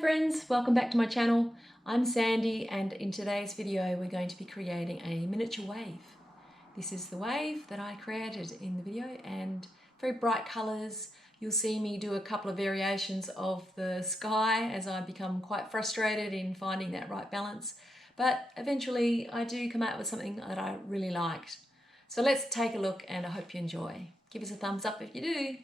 friends, welcome back to my channel. I'm Sandy, and in today's video we're going to be creating a miniature wave. This is the wave that I created in the video, and very bright colours. You'll see me do a couple of variations of the sky as I become quite frustrated in finding that right balance, but eventually I do come out with something that I really liked. So let's take a look, and I hope you enjoy. Give us a thumbs up if you do.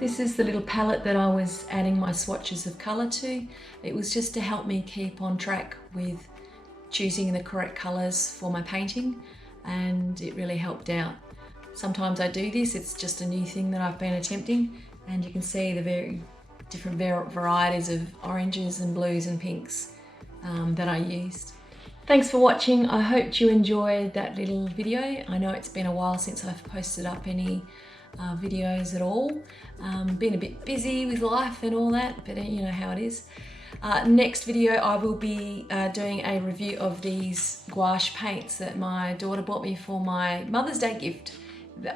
This is the little palette that I was adding my swatches of colour to. It was just to help me keep on track with choosing the correct colours for my painting, and it really helped out. Sometimes I do this, it's just a new thing that I've been attempting, and you can see the very different varieties of oranges and blues and pinks that I used. Thanks for watching. I hope you enjoyed that little video. I know it's been a while since I've posted up any videos at all. Been a bit busy with life and all that, but you know how it is. Next video I will be doing a review of these gouache paints that my daughter bought me for my Mother's Day gift.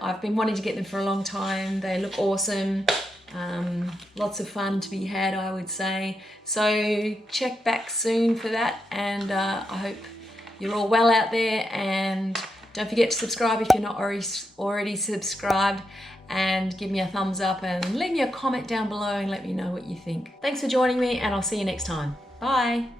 I've been wanting to get them for a long time. They look awesome. Lots of fun to be had, I would say. So check back soon for that, and I hope you're all well out there, and don't forget to subscribe if you're not already subscribed, and give me a thumbs up and leave me a comment down below and let me know what you think. Thanks for joining me, and I'll see you next time. Bye.